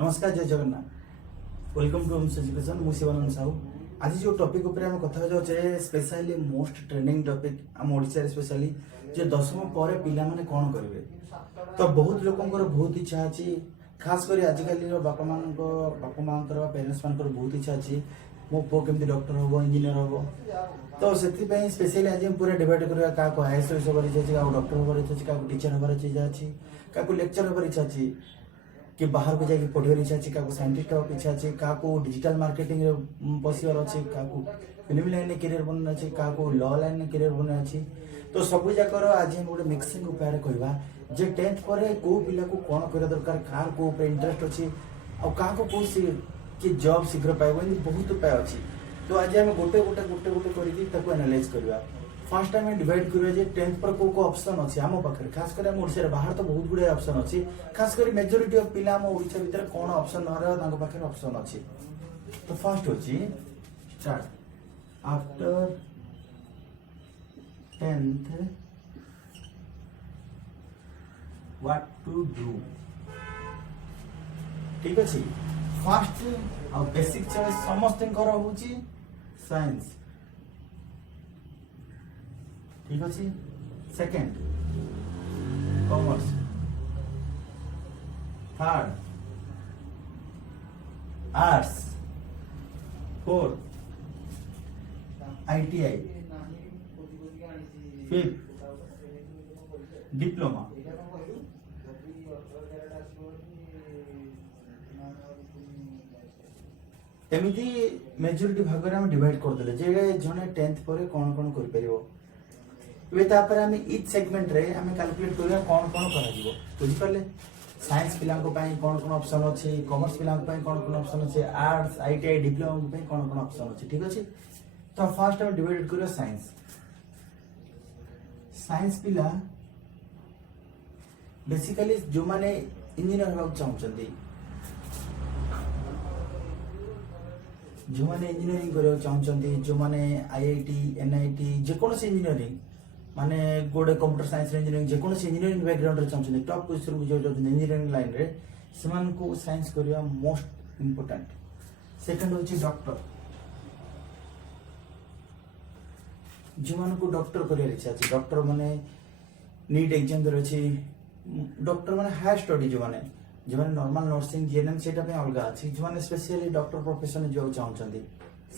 नमस्कार जय Jagannath welcome to homes education मु शिवानंद साहू आज जो टॉपिक ऊपर हम कथा जाउछे स्पेशली मोस्ट ट्रेंडिंग टॉपिक हम ओडिसा रे स्पेशली जे 10वीं पर पिला माने कोन करिवे तो बहुत लोकंकर बहुत इच्छा अछि खास करी आज काली बापा मानकर पेरेंट्स मानकर बहुत इच्छा अछि मो पो केमती डॉक्टर होबो इंजीनियर होबो तो सेति पई स्पेशली आज हम पूरा डिबेट करबा का को आईएएस होबर इच्छा अछि का डॉक्टर होबर इच्छा अछि का टीचर होबर इच्छा अछि का लेक्चर होबर इच्छा अछि कि बाहर को जाके पढ़िबार इच्छा अछि का साइंटिस्ट होबार इच्छा अछि का डिजिटल मार्केटिंग रे पसिबार अछि का फिल्म लाइन में करियर बनना अछि का लॉ लाइन में करियर बनना अछि तो सब जाकर आज हम गोटे मिक्सिंग उपाय कहबा जे 10th पर को पिला को कोन करे दरकार कार को ऊपर इंटरेस्ट अछि और का को कि जॉब शीघ्र पाइबो इन बहुत उपाय अछि तो आज हम गोटे करिकि ताको एनालाइज करबा फर्स्ट टाइम डिवाइड करबा जे 10th पर को ऑप्शन अछि हम पाखरे खास कर हम ओडिसा रे बाहर तो बहुत गुडे ऑप्शन अछि खास कर मेजॉरिटी ऑफ पिला हम ओडिसा भीतर कोन ऑप्शन न रह ताको पाखरे ऑप्शन अछि तो फर्स्ट होछि start after 10th what to do ठीक अछि फर्स्ट और बेसिक चॉइस समस्त कर होछि साइंस ठीक अच्छे second commerce third arts fourth ITI fifth diploma एमती मेजॉरिटी भाग में डिवाइड कर देले जे जने 10th पर कोन कोन कर परिबो वे तापर हम इच सेगमेंट रे हम कैलकुलेट करिया कोन कोन करा दिबो बुझि परले साइंस पिला को पई कोन कोन ऑप्शन अछि कॉमर्स पिला को पई कोन कोन ऑप्शन अछि आर्ट्स आईटीआई डिप्लोमा को पई कोन कोन ऑप्शन अछि ठीक अछि तो फर्स्ट हम डिवाइड करिया साइंस पिला बेसिकली जो माने इंजीनियर होगा चाहउछंती जो माने इंजीनियरिंग करिया चाहउछंती जो माने आईआईटी एनआईटी जे कोनो से इंजीनियरिंग माने गोडे कंप्यूटर साइंस इंजीनियरिंग जे कोनो इंजीनियरिंग बैकग्राउंड रे चाहउछंती टॉप पोजीशन को जो इंजीनियरिंग लाइन रे समान को साइंस करिया मोस्ट इंपोर्टेंट सेकंड होची डॉक्टर जो मान को डॉक्टर करिया इच्छा अछि डॉक्टर माने नीट एग्जाम दर अछि डॉक्टर माने हाई स्टडी जो माने नॉर्मल नर्सिंग जीएनएम सेटा पे अलगा अछि जो माने स्पेशली डॉक्टर प्रोफेशन जो चाहउछंती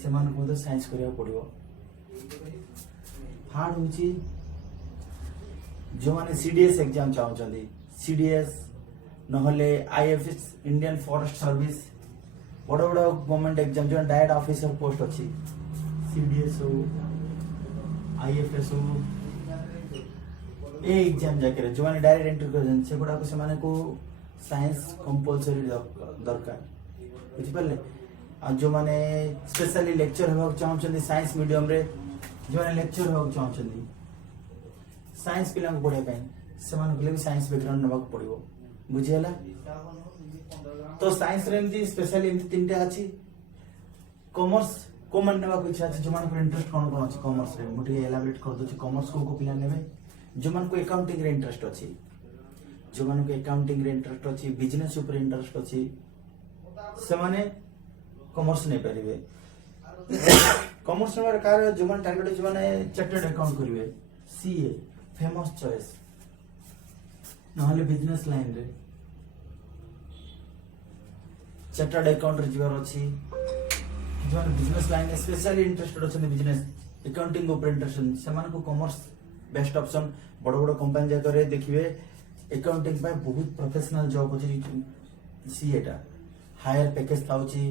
समान को तो साइंस करिया पड़िबो थर्ड होची जो माने सीडीएस एग्जाम चाहउछंती सीडीएस नहले आईएफएस इंडियन फॉरेस्ट सर्विस बड़ बड़ गवर्नमेंट एग्जाम जो डायरेक्ट ऑफिसर पोस्ट अछि सीडीएस हो आईएफएस हो ए एग्जाम जाके जो माने डायरेक्ट एंट्री करजन से बड़ा को से माने को साइंस कंपलसरी दरकार बुझि परले आ जो माने स्पेशली लेक्चर होबा चाहउछंती साइंस मीडियम रे जो माने लेक्चर होबा चाहउछंती साइंस पिला को पढ़े पई समान के लिए साइंस बैकग्राउंड नबा पड़िबो बुझियला तो साइंस रे एमती स्पेशली एमती तीनटा अछि कॉमर्स को मन नबा को इच्छा अछि जो मान को इंटरेस्ट कोन अछि कॉमर्स रे मुठी एलाबोरेट कर दोछि कॉमर्स को पिला नेबे जो मान को अकाउंटिंग रे इंटरेस्ट अछि जो मान को अकाउंटिंग रे इंटरेस्ट अछि बिजनेस ऊपर इंटरेस्ट अछि से माने कॉमर्स नै परिबे कॉमर्स में कार जो मान टारगेट जो माने चार्टर्ड अकाउंट करिवे सीए फेमस चॉइस नहले बिजनेस लाइन रे चार्टर्ड अकाउंट रे जीवार अछि जो मान बिजनेस लाइन में स्पेशली इंटरेस्टेड अछि बिजनेस अकाउंटिंग ऊपर इंटरेस्ट से मान को कॉमर्स बेस्ट ऑप्शन बड़ बड़ कंपनी जाकर देखिए अकाउंटिंग पे बहुत प्रोफेशनल जॉब अछि सीएटा हायर पैकेज थाउची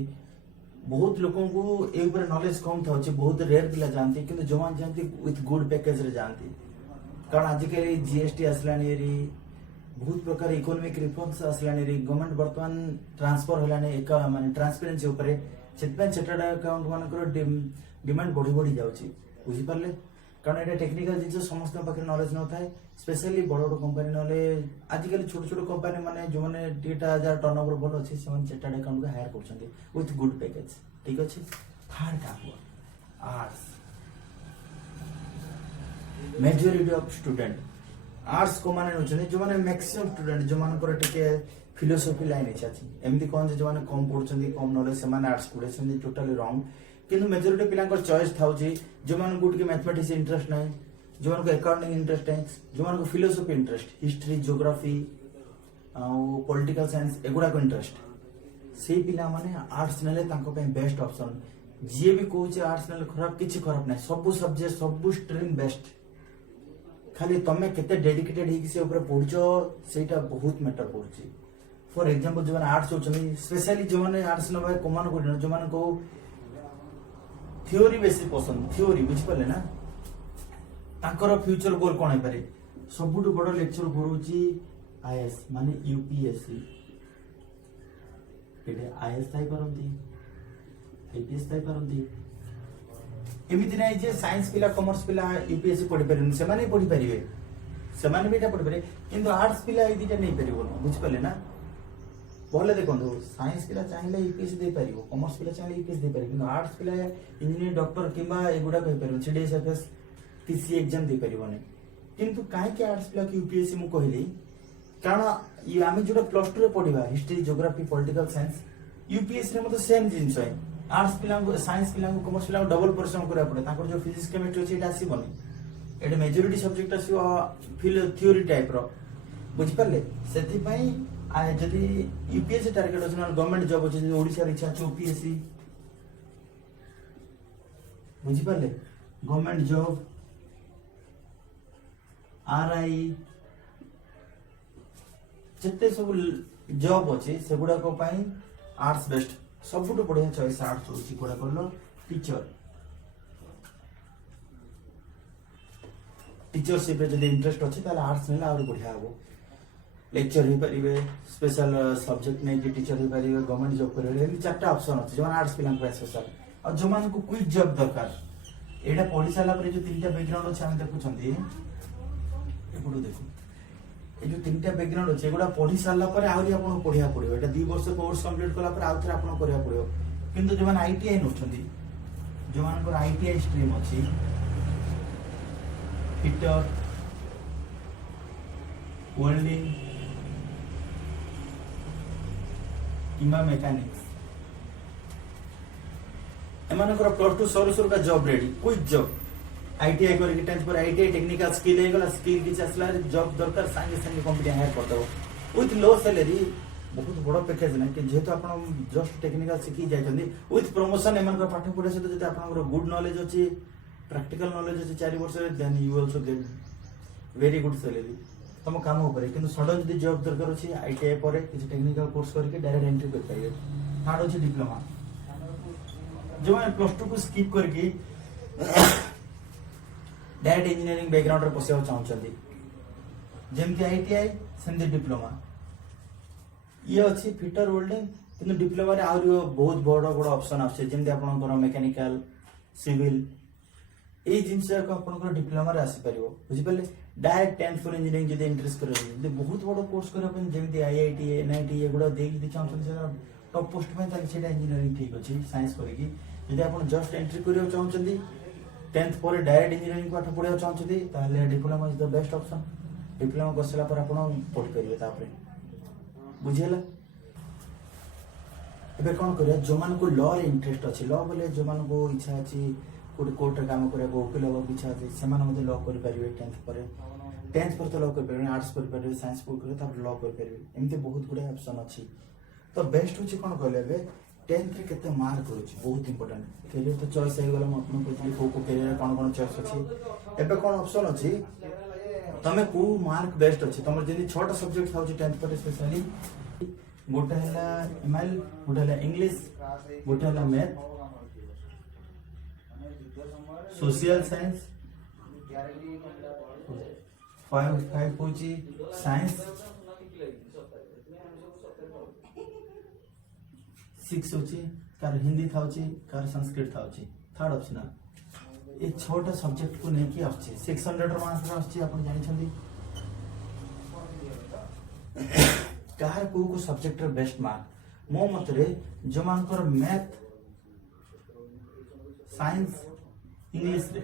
बहुत लोगों को ए ऊपर नॉलेज कम थाउची बहुत रेयर पिला जानती किंतु जवान जानती विथ गुड पैकेज रे जानती कारण आजिकल जीएसटी असलानी रे बहुत प्रकार इकोनॉमिक रिफॉर्म्स असलानी रे गवर्नमेंट वर्तमान ट्रांसफर होलानी एक माने ट्रांसपेरेंसी ऊपर सेटपन चार्टर्ड अकाउंट मानकर डिमांड बढ़ी जाउची बुझि परले कारण एटा टेक्निकल जिंस समस्त पाखे नॉलेज न थाए स्पेशली बड़ बड़ कंपनी नले आजिकल छोट छोट कंपनी माने जो माने 2000 टर्नओवर भल अछि सेवन चार्टर्ड अकाउंट को हायर करछन्ते विथ गुड पैकेज ठीक अछि थर्ड का हुआ arts majority of student arts को माने नछने जो माने मैक्सिमम स्टूडेंट जो मान पर टिके फिलोसफी लाइन इच्छा अच्छी एमती कहते जो मैंने कम पढ़ुं कम नॉलेज से आर्ट्स पढ़े टोटाली रॉन्ग किंतु मेजोरिटी पिला चॉइस था जो मानक मैथमेटिक्स इंटरेस्ट ना जो मानक अकाउंटिंग इंटरेस्ट है जो मानक philosophy interest history geography political science एगुड़ाक इंटरेस्ट से पिला माने आर्ट्स नेले बेस्ट ऑप्शन जी भी कहे आर्ट्स नेले खराब किसी खराब ना सब सब्जेक्ट सब स्ट्रीम बेस्ट खाली तमे केते डेडिकेटेड ही से ऊपर पढ़छो सेटा बहुत मैटर करछि फॉर एग्जांपल जो आर्ट्स होचनी स्पेशली जो माने आर्ट्स नबा कॉमन को जो माने को थ्योरी बेसी पसंद थ्योरी बुझ पाले ना ताकर फ्यूचर गोल कोन है पारे सबुटु बड़ लेक्चर करूची आईएएस माने यूपीएससी केटे आईएएस थाई परंती आईपीएस थाई परंती एमिति नाही जे साइंस पिला कॉमर्स पिला यूपीएससी पढि परिबे से माने पढि परिबे से माने बेटा पढि परिबे किंतु आर्ट्स पिला ए दिटा नै परिबो बुझ पाले ना बोले देखो साइंस पिला चाहिए यूपीएससी दे परिबो कॉमर्स पिला चाहिए यूपीएससी दे परिबो किंतु आर्ट्स पिला इंजीनियर डॉक्टर किबा एगुडा कहि परिबो सीडीएसएफएस पीसी एग्जाम दे परिबो नै किंतु काहे के आर्ट्स पिला यूपीएससी मु कहली कारण ये आमे जोटा प्लस 2 रे पढिबा history geography political science UPSC रे मते सेम जिंस है आर्ट्स पिला साइंस पिला कॉमर्स पिला डबल परिश्रम करा पड़े ताकर जो फिजिक्स केमिस्ट्री अछि एटा आसीबनी एटा मेजॉरिटी सब्जेक्ट आसीबो फिल थ्योरी टाइप रो बुझ परले सेति पई जदि यूपीएससी टारगेट अछि गवर्नमेंट जॉब अछि ओडिसा रे इच्छा अछि यूपीएससी बुझ परले गवर्नमेंट जॉब आरआई जिते सब जॉब अच्छे से गुड़ा आर्ट्स बेस्ट सबुठ बढ़िया चॉइस आर्ट्स होची कोडा करलो टीचरशिप रे जदि इंटरेस्ट अछि ताले आर्ट्स नेला और बढ़िया हो लेक्चर ही परिबे स्पेशल सब्जेक्ट नै कि टीचर ही परिबे गवर्नमेंट जॉब करे एमि चारटा ऑप्शन अछि जो आर्ट्स पिलान को स्पेशल और जो मान को क्विक जॉब दरकार एटा पढि साला पर जो तीनटा बैकग्राउंड अछि हम देखुछंती एपुडो देखो ए जो तीनटा बैकग्राउंड अछि एगुडा पढि साला पर आउरी आपन पढिया पड़ियो एटा 2 वर्ष कोर्स कंप्लीट कला पर आउथरे आपन करिया पड़ियो किंतु जो मान आईटीआई नछंती जो मान को आईटीआई स्ट्रीम अछि फिटर वेल्डिंग किमा मैकेनिक्स एमानकर प्लस 2 सर सर का job ready quick job ITI कर 10th पर आईटीआई टेक्निकल स्किल हे गला स्किल किछ असला जॉब दरकार संगे संगे कंपनी हायर कर दबो विथ लो सैलरी बहुत बड़ पैकेज ना कि जेहेतु आपण जस्ट टेक्निकल सिखी जायछन्ती विथ प्रमोशन एमानकर पाठ पढे से जते आपनकर गुड नॉलेज अछि प्रैक्टिकल नॉलेज अछि 4 वर्ष then you also get very good salary तम काम ऊपर किंतु सडन जदी जॉब दरकार अछि आईटीआई पर किछ टेक्निकल कोर्स करके डायरेक्ट एंट्री कर पाइबे थर्ड अछि डिप्लोमा जो मैं प्लस 2 को स्किप करके डायरेक्ट इंजीनियरिंग बैकग्राउंड रे पसिया चाहछन्ती जेमति आईटीआई सेमति डिप्लोमा ये अछि फिटर वेल्डिंग किंतु डिप्लोमा रे आउरी बहुत बड़ बड़ ऑप्शन आछे जेमति आपनकर मैकेनिकल सिविल ए जिंस को आपनकर डिप्लोमा रे आसी परिबो बुझि पले डायरेक्ट 10th फॉर इंजीनियरिंग जदि इंटरेस्ट करे जदि बहुत बड़ कोर्स करे अपन जेमति आईआईटी एनआईटी एगुडा देख दि चाहछन से टॉप पोस्ट में ताकि सेटा इंजीनियरिंग ठीक अछि साइंस करके जदि आपन जस्ट एंट्री करियो चाहछन्ती 10th पर डायरेक्ट इंजीनियरिंग पाठ पढियो चाहछन्ती ताले diploma is the best option diploma करसला पर आपन पढि परिबे तापरे बुझियला एबे कोन करिया जो मान को लॉ रे इंटरेस्ट अछि लॉ बोले जो मान को इच्छा अछि कोड कोर्ट रे काम करे वकील हो इच्छा अछि समान मते लॉ करि परिबे 10th पर तो लॉ करि परिबे आर्ट्स करि परिबे साइंस करि तब लॉ करि परिबे एमते बहुत गुडे ऑप्शन अछि तो बेस्ट होछि कोन कहले बे 10th रे केते मार्क होछि बहुत इंपोर्टेंट कैरियर तो चॉइस हे गेला म आपन कहली को कैरियर कोन चॉइस अछि एबे कोन ऑप्शन अछि तमे को मार्क बेस्ट अछि तमर जदी 6टा सब्जेक्ट थाउछि 10th पर स्पेशली गोटे हला एमएल गोटे हला इंग्लिश गोटे हला मैथ सोशल साइंस 5 होछि साइंस 6 होछि कार हिंदी थाउछि कार संस्कृत थाउछि थर्ड ऑप्शन ए 6टा सब्जेक्ट को नेकी आछि 600 मार्क्स आछि आपण जानि छथि कार को सब्जेक्ट रे बेस्ट मार्क मो मतरे जो मानकर मैथ साइंस इंग्लिश रे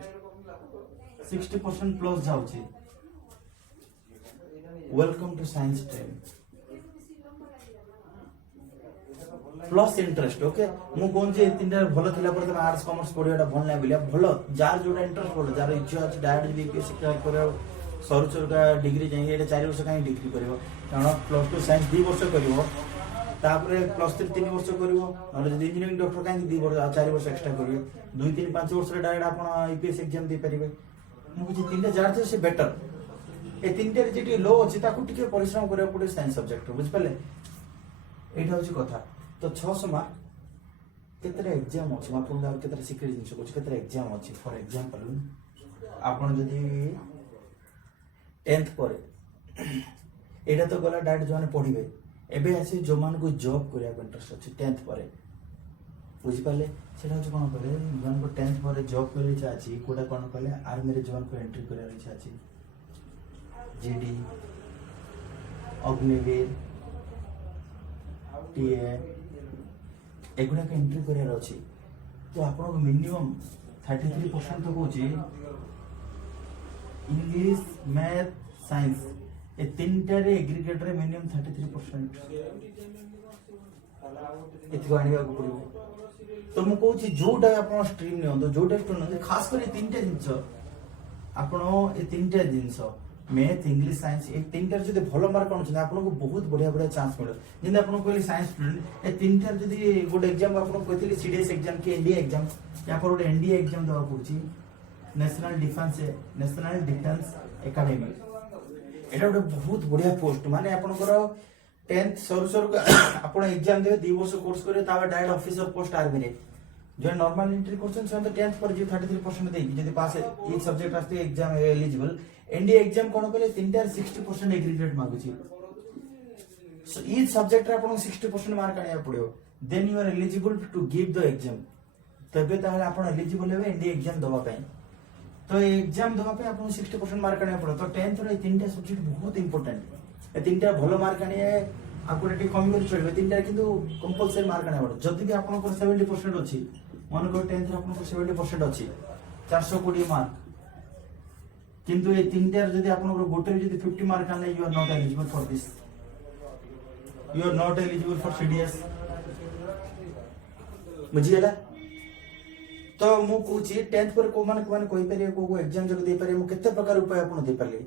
60% प्लस जाउछि welcome to science stream plus interest okay मु कोन जे तीनटा भलो थिला पर तमे आर्ट्स कॉमर्स पढियाटा भल नै बिलिया भलो जार जोटा इंटरेस्ट बोल जार इच्छा अछि डायरेक्ट बीपीएससी ट्राई करे सरू सरू का डिग्री जाई एटा 4 वर्ष काई डिग्री करिवो कारण प्लस 2 साइंस 2 वर्ष करिवो तापरे प्लस 3 3 वर्ष करिवो और जदी इंजीनियरिंग डॉक्टर काई 2 वर्ष 4 वर्ष एक्स्ट्रा करिवो 2 3 5 वर्ष रे डायरेक्ट आपण यूपीएससी एग्जाम दे परिबे मु बुझी तीनटा जार जे से बेटर ए तीनटा रे जेटी लो अछि ताकू टिके परिश्रम करे पड़े साइंस सब्जेक्ट बुझ पले एटा होची कथा तो 600 मार्क केतरा एग्जाम अछि मापन दा केतरा सीक्रेट जिंस को केतरा एग्जाम अछि फॉर एग्जांपल आपण जदी 10th परे एटा तो गला डायरेक्ट जोने पढिबे एबे आसी जो मान को जॉब करिया इंटरेस्ट अछि 10th परे बुझि पाले सेटा होची कोन करे जोन को 10th परे जॉब करे इच्छा अछि कोडा कोन कहले आर्मी रे जोन को एंट्री करिया इच्छा अछि जीडी अग्निवीर टीए एगुड़ा के एंट्री करियर अछि तो आपन को मिनिमम 33% तो होची इंग्लिश मैथ साइंस ए तीनटा रे एग्रीगेट रे मिनिमम 33% एति आनिबा को पड़िबो तो मु कहूची जोटा आपन स्ट्रीम ने तो जोटा स्टूडेंट खास कर तीनटा जिंस आपन ए तीनटा जिंस मैथ इंग्लिश साइंस ए तीनटा जदि भलो मार्क आनुछ आपन को बहुत बढ़िया बढ़िया चांस मिलो जिंदा आपन कहली साइंस स्टूडेंट ए तीनटा जदि गुड एग्जाम आपन कहतली सीडीएस एग्जाम के एनडीए एग्जाम या पर एनडीए एग्जाम दवा पड़ची नेशनल डिफेंस एकेडमी एटा बहुत बढ़िया पोस्ट माने आपन 10th सर सर आपन एग्जाम देबे 2 वर्ष कोर्स करे ताबे डायरेक्ट ऑफिसर पोस्ट आर्मी रे जो नॉर्मल एंट्री क्वेश्चन से 10th पर जो 33% दे जदि पास ई सब्जेक्ट आस्ते एग्जाम एलिजिबल एनडीए एग्जाम कोन कहले 360% एग्रीगेट मागुची सो ई सब्जेक्ट रे आपन 60% मार्क आनिया पड़ियो then you are eligible to give the exam तबे ताहले आपन एलिजिबल हेबे एनडीए एग्जाम दवा पई तो एग्जाम दवा पे आपन 60% मार्क आनिया पड़ो तो 10th रे तीनटा सब्जेक्ट बहुत इंपोर्टेंट ए तीनटा भलो मार्क आनिए आकुरेटी कम कर चलबे तीनटा किंतु कंपलसरी मार्क आनिया पड़ो जदी भी आपन को 70% अछि मन को 10th रे आपन को 70% अछि 420 मार्क किंतु ए तीनटा जदी आपन को गोटे जदी 50 मार्क आने you are not eligible for this you are not eligible for CDS बुझियला तो मु कहूची 10th पर को माने कोई परिए को एग्जाम जब दे परिए मु केते प्रकार उपाय आपन दे परले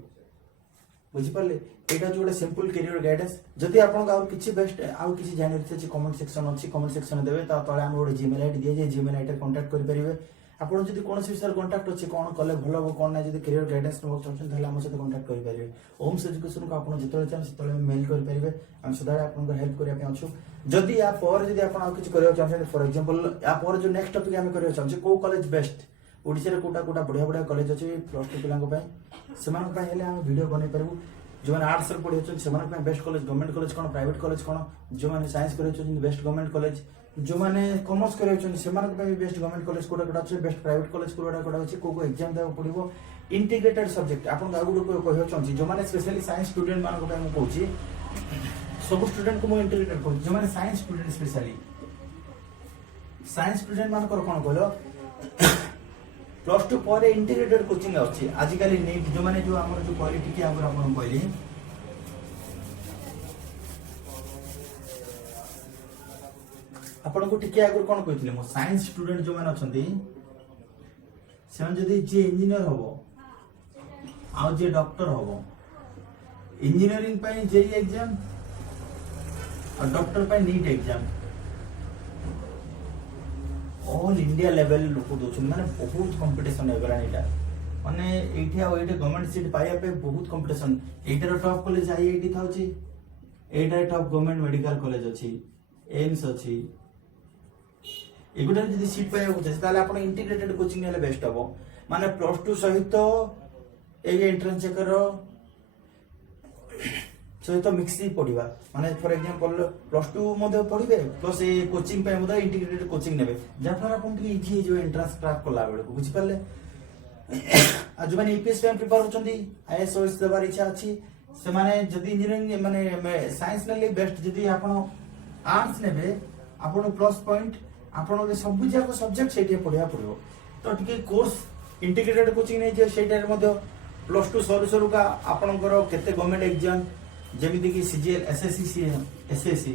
बुझि परले एटा जोडे सिंपल करियर गाइडेंस जदी आपन का और किछि बेस्ट आउ किछि जानि छै कमेंट सेक्शन अछि कमेंट सेक्शन देबे ता तळे हम ओडे जीमेल आईडी दिए जे जीमेल आईडी कांटेक्ट करि परिबे आपन जदी कोन विषय कांटेक्ट अछि कोन कले भलो हो कोन नै जदी करियर गाइडेंस नो चाहछन थाले हम सते कांटेक्ट करि परिबे ओम्स एजुकेशन को आपन जतले चाहन सतले मेल करि परिबे हम सदाळे आपन को हेल्प करिया पे अछु जदी या पर जदी आपन आ किछि करियो चाहछन फॉर एग्जांपल या पर जो नेक्स्ट टॉपिक हम करियो चाहछे को कॉलेज बेस्ट ओडिसा रे कोटा कोटा बढ़िया बढ़िया कॉलेज अछि प्लस 2 पिलांग पय समान पय हेले हम वीडियो बनै परबू जो माने आर्ट्स रे पढि छ समान पय बेस्ट कॉलेज गवर्नमेंट कॉलेज कोन प्राइवेट कॉलेज कोन जो माने साइंस करियो छ बेस्ट गवर्नमेंट कॉलेज जो माने कॉमर्स करियो छ समान पय best government college Kota Kota छ best private college Kota Kota अछि को एग्जाम देबो पड़िबो इंटीग्रेटेड सब्जेक्ट आपन गागुडो को कहियो छ जो माने स्पेशली साइंस स्टूडेंट मान को पय हम कहूची सब स्टूडेंट को मो इंटीग्रेटेड कहू जो माने science student specially science student मान को कोन कहलो प्लस 2 पर इंटीग्रेटेड कोचिंग अछि आज काली नीट जो माने जो हमर जो क्वालिटी के हमर आपन कहली आपन को टिके आगर कोन कहितले मो साइंस स्टूडेंट जो माने अछंती सेन जदी जे इंजीनियर होबो आ जे डॉक्टर होबो इंजीनियरिंग पय जेई एग्जाम और डॉक्टर पय NEET exam all India level लोक दोछन माने बहुत कंपटीशन हेगला एटा माने एठी आ एठी गवर्नमेंट सीट पाया पे बहुत कंपटीशन एटार टॉप कॉलेज आईआईटी थाउची एटा टॉप गवर्नमेंट मेडिकल कॉलेज अछि एम्स अछि एगुडा जदी सीट पाया होते ताले आपण इंटीग्रेटेड कोचिंग नेले बेस्ट हबो माने प्लस 2 सहित ए एंट्रेंस चेकर सहित मिक्स ही पढ़िबा माने फॉर एग्जांपल प्लस 2 मध्ये पढ़िबे प्लस ए कोचिंग पे मध्ये इंटीग्रेटेड कोचिंग नेबे जाफर आपण के इजी जो एंट्रेंस क्रैक करला बेले को बुझि परले आज माने यूपीएससी में प्रिपेयर होचंदी आईएएस ओएस देबार इच्छा अछि से माने जदी इंजीनियरिंग माने साइंस नेले बेस्ट जदी आपण आर्ट्स नेबे आपण प्लस पॉइंट आपण के सब जाको सब्जेक्ट सेठी पढ़िया पड़िबो तो टिके कोर्स इंटीग्रेटेड कोचिंग नै जे सेटार मध्ये प्लस 2 सरू सरू का आपनकर केते गवर्नमेंट एग्जाम जेमिति कि CGL SSC SSC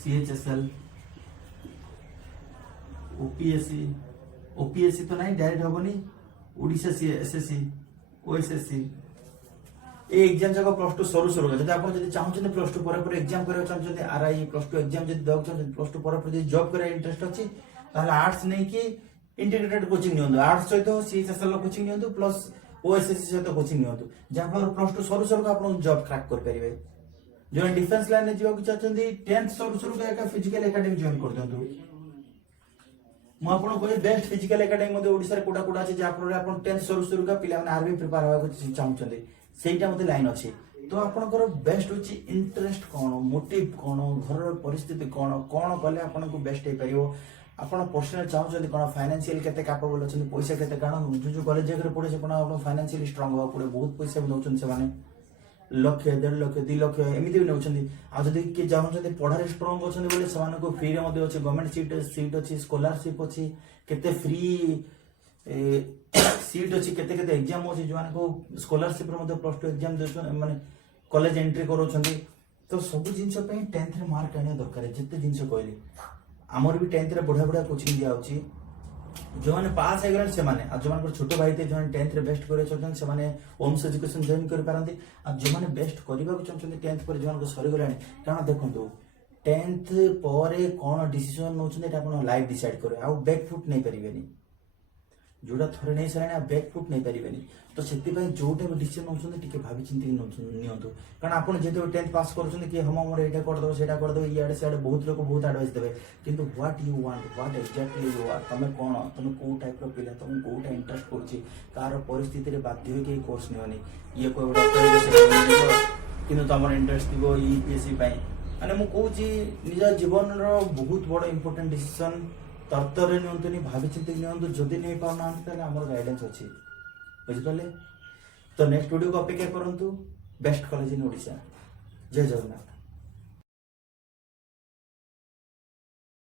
CHSL, OPSC, OPSC तो नहीं डायरेक्ट होबनी, ओडिशा SSC, OSSC ए एग्जाम जगह प्लस टू सरू सरू जब आप चाहते प्लस टू पर एग्जाम करा चाहते RI प्लस टू एग्जाम जब देख चाहते प्लस टू पर जॉब कर इंटरेस्ट अच्छी आर्ट्स नहीं कि इंटीग्रेटेड कोचिंग नियंतु आर्ट्स सहित CHSL कोचिंग नियंतु प्लस OSSC सहित कोचिंग नियंतु जहाँ प्लस टू सरू सरू आप जॉब क्रैक कर पारे जो डिफेंस लाइन में जावाक चाहते 10th सरू सरू का फिजिकल एकेडमी जॉइन कर दियंतु मु आपन कोई बेस्ट फिजिकल एकेडमी मध्ये ओडिसा रे कोडा कोडा अछि जे आपन आपन 10th सरू सरू का पिला माने आर्मी प्रिपेयर होवा चाहते सेटा मते लाइन अछि तो आपनकर बेस्ट होची इंटरेस्ट कोन मोटिव कोन घर परिस्थिति कोन कोन कले आपन को बेस्ट हे परियो आपन पर्सनल चाहते कोन फाइनेंशियल केते कैपेबल अछि पैसा केते कारण जो कॉलेज जगह पड़े से कोन आपन फाइनेंशियली स्ट्रांग हो पड़े बहुत पैसा भी नौचन से माने लक्ष 1.5 लक्ष 2 लक्ष एमिति भी नौचन आ जदी के चाहते पढ़ारे स्ट्रांग अछि बोले समान को फ्री रे मध्ये अछि गवर्नमेंट सीट अछि स्कॉलरशिप अछि केते फ्री सीट अच्छी केते केते एग्जाम अच्छी जो को स्कॉलरशिप रे प्लस टू एग्जाम दे माने कॉलेज एंट्री करोछंती तो सब जिंस पे 10th रे मार्क आने दरकार जते जिंस कहली हमर भी 10th रे बढ़िया बढ़िया कोचिंग दिया होची जो माने पास हे गरन से माने आ जो माने छोटो भाई थे जो 10th रे बेस्ट करे छथन से माने ओम्स एजुकेशन जॉइन कर पारंती आ जो माने बेस्ट करबा को चाहछन 10th पर जो को सरी गलानी कारण देखंतु 10th पर कोन डिसीजन नोछन एटा अपन लाइफ डिसाइड करे आ बैक फुट नहीं परिबेनी जोड़ा थरे नहीं सारे बैक फुट नहीं पारिबेनी तो सेति पय जोटा भी डिसीजन नउछन टिके भाबी चिंती नियंतु कारण आपण जेते 10th पास करछन कि हम हमर एटा कर दो सेटा कर दो इयाडे सेडे बहुत लोग बहुत एडवाइस देबे किंतु what you want what exactly you are तमे कोन तमे को टाइप रो पिला तमे कोटा इंटरेस्ट करछि कार परिस्थिति रे बाध्य हो के कोर्स निवनी ये कोइ डॉक्टर से किंतु तमर इंटरेस्ट दिबो यूपीएससी पय माने मु कहूची निज जीवन रो बहुत बड़ इंपोर्टेंट डिसीजन तर्तरे नियंतुनी भावी चिंतित नियंतु जदि नहीं पाउना ताले हमर गाइडेंस अछि बुझि पाले तो नेक्स्ट वीडियो को अपेक्षा करंतु बेस्ट कॉलेज इन ओडिशा जय जगन्नाथ।